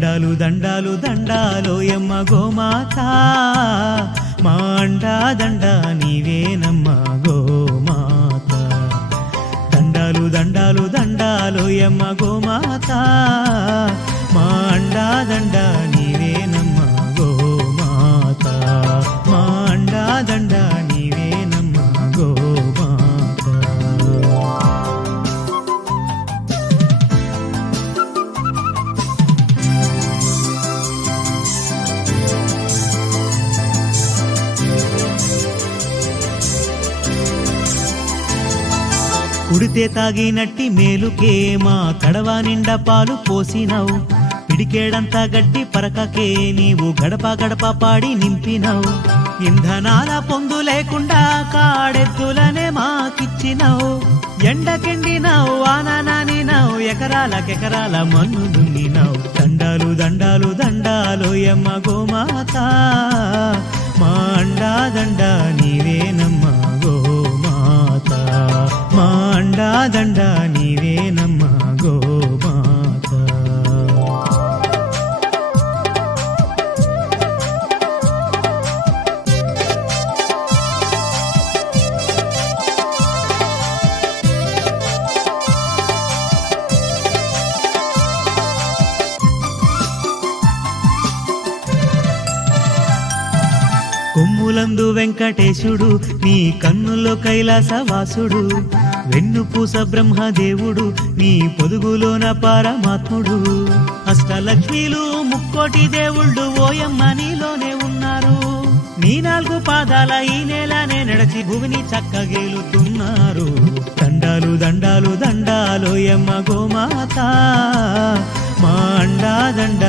దండాలు దండాలు దండాలోయమ్మ గోమాత మా అండా దండ నీవేనమ్మ గోమాత దండాలు దండాలు దండాలోయమ్మ గోమాత మా అండా దండ నీవేనమ్మ గోమాత మా అండా దండ నీవేనమ్మ గోమాత కుడితే తాగినట్టి మేలుకే మా కడవ నిండా పాలు పోసినావు పిడికేడంతా గట్టి పరకకే నీవు గడప గడప పాడి నింపినావు ఇంధనాల పొందు లేకుండా కాడెద్దులనే మాకిచ్చినావు ఎండకెండినావు ఆనానానినావు ఎకరాలకెకరాల మన్ను దున్నినావు దండాలు దండాలు దండాలోయమ్మ గోమాత మా అండా దండ నీవేనమ్మ గోమాత మా అండా దండ నీవేనమ్మ గోమాత కొమ్ములందు వెంకటేశుడు నీ కన్నుల్లో కైలాసవాసుడు వెన్నుపూస బ్రహ్మదేవుడు నీ పొదుగులోన పరమాత్ముడు అష్టలక్ష్మీలు ముక్కోటి దేవుళ్ళు ఓయమ్మ నీలోనే ఉన్నారు నీ 4 పాదాల ఈ నేలనే నడిచి భూమిని చక్కగేలుతున్నారు దండాలు దండాలు దండాలోయమ్మ గోమాత మా అండా దండ